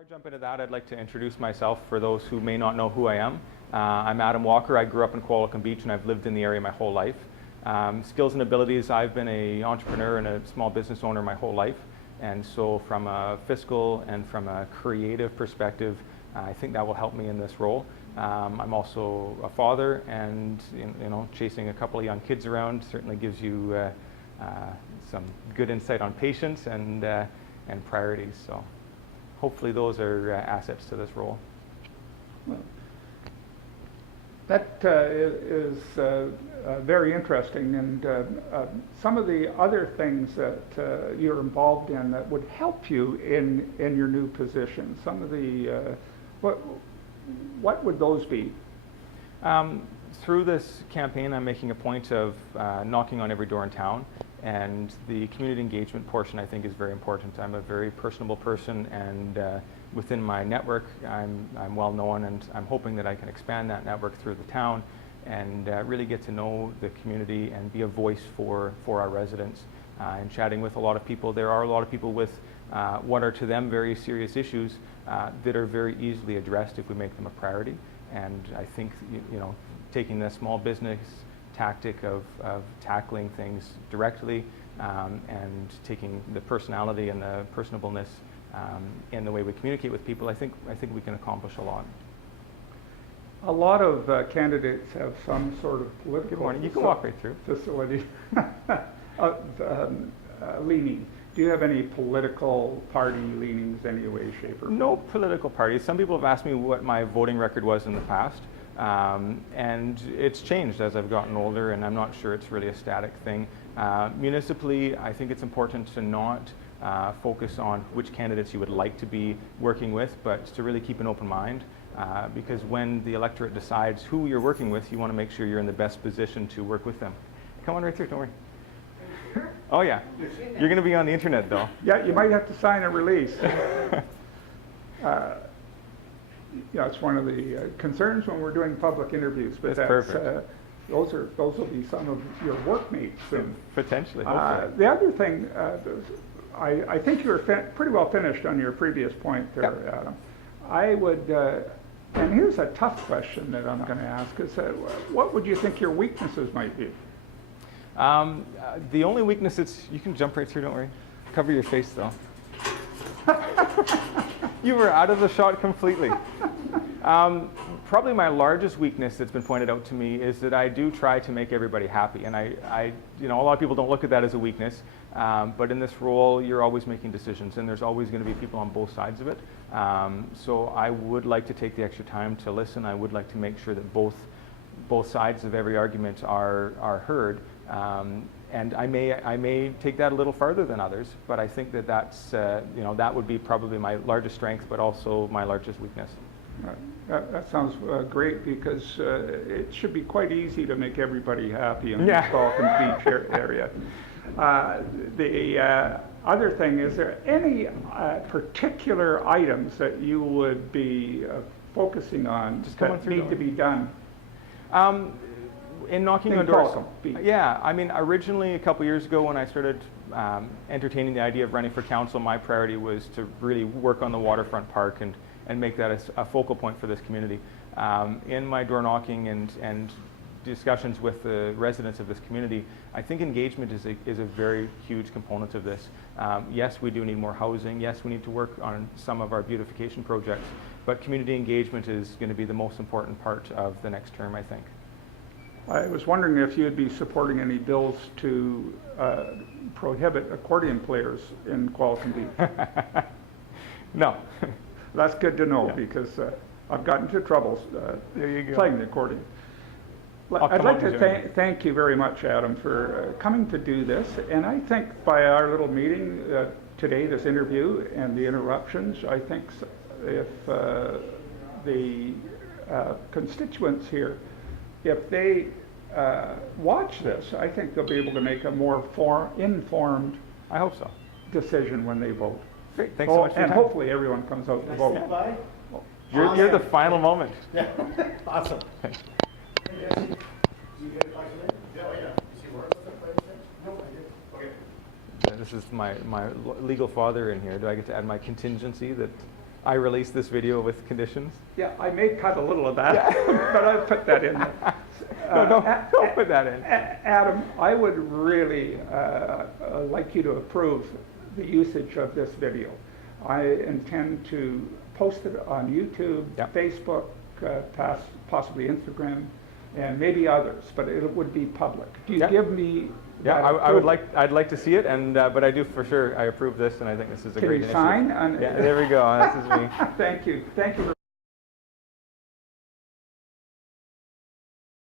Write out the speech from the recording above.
Before I jump into that, I'd like to introduce myself for those who may not know who I am. I'm Adam Walker. I grew up in Qualicum Beach and I've lived in the area my whole life. Skills and abilities, I've been an entrepreneur and a small business owner my whole life. And so from a fiscal and from a creative perspective, I think that will help me in this role. I'm also a father, and chasing a couple of young kids around certainly gives you some good insight on patience and priorities. So hopefully those are assets to this role. Well, that is very interesting, and some of the other things that you're involved in that would help you in your new position. Some of the what would those be? Through this campaign, I'm making a point of knocking on every door in town, and the community engagement portion I think is very important. I'm a very personable person, and within my network I'm well known, and I'm hoping that I can expand that network through the town and really get to know the community and be a voice for our residents. And chatting with a lot of people, there are a lot of people with what are to them very serious issues that are very easily addressed if we make them a priority. And I think taking the small business tactic of tackling things directly and taking the personality and the personableness in the way we communicate with people, I think we can accomplish a lot. A lot of candidates have some sort of political. Good morning. You can walk right through. Facility leaning. Do you have any political party leanings, any way, shape, or form? No political parties. Some people have asked me what my voting record was in the past. And it's changed as I've gotten older, and I'm not sure it's really a static thing. Municipally, I think it's important to not focus on which candidates you would like to be working with, but to really keep an open mind, because when the electorate decides who you're working with, you want to make sure you're in the best position to work with them. Come on right through, don't worry. Oh yeah, you're going to be on the internet though. Yeah, you might have to sign a release. It's one of the concerns when we're doing public interviews. But that's perfect. Those will be some of your workmates soon. Potentially. The other thing, I think you were pretty well finished on your previous point there, yep. Adam. I would, and here's a tough question that I'm going to ask, is what would you think your weaknesses might be? The only weakness is, you can jump right through, don't worry. Cover your face though. You were out of the shot completely. Probably my largest weakness that's been pointed out to me is that I do try to make everybody happy, and a lot of people don't look at that as a weakness, but in this role you're always making decisions, and there's always going to be people on both sides of it. So I would like to take the extra time to listen. I would like to make sure that both sides of every argument are heard. And I may take that a little farther than others, but I think that's that would be probably my largest strength, but also my largest weakness. That sounds great, because it should be quite easy to make everybody happy in the Qualicum Beach area. The other thing, is there any particular items that you would be focusing on that need to be done? In knocking on doors, yeah. I mean, originally a couple years ago when I started entertaining the idea of running for council, my priority was to really work on the waterfront park and make that a focal point for this community. In my door knocking and discussions with the residents of this community, I think engagement is a very huge component of this. Yes, we do need more housing. Yes, we need to work on some of our beautification projects, but community engagement is going to be the most important part of the next term, I think. I was wondering if you'd be supporting any bills to prohibit accordion players in Qualicum Beach. No. That's good to know, because I've gotten into trouble playing the accordion. I'd like to thank you very much, Adam, for coming to do this. And I think by our little meeting today, this interview and the interruptions, I think if the constituents here, if they watch this, I think they'll be able to make a more informed, I hope so, decision when they vote. Great, thanks so much for your time. time. Hopefully everyone comes out to vote. You're the final moment. Yeah. Awesome. This is my legal father in here. Do I get to add my contingency that I release this video with conditions? Yeah, I may cut a little of that, but I'll put that in there. No, don't put that in. Adam, I would really like you to approve the usage of this video. I intend to post it on YouTube, Yep. Facebook, possibly Instagram, and maybe others, but it would be public. Do you Yep. give me Yeah, that I would approval? I'd like to see it, and but I do for sure. I approve this, and I think this is a Can great you initiative. sign? Yeah, there we go. This is me. Thank you. Thank you.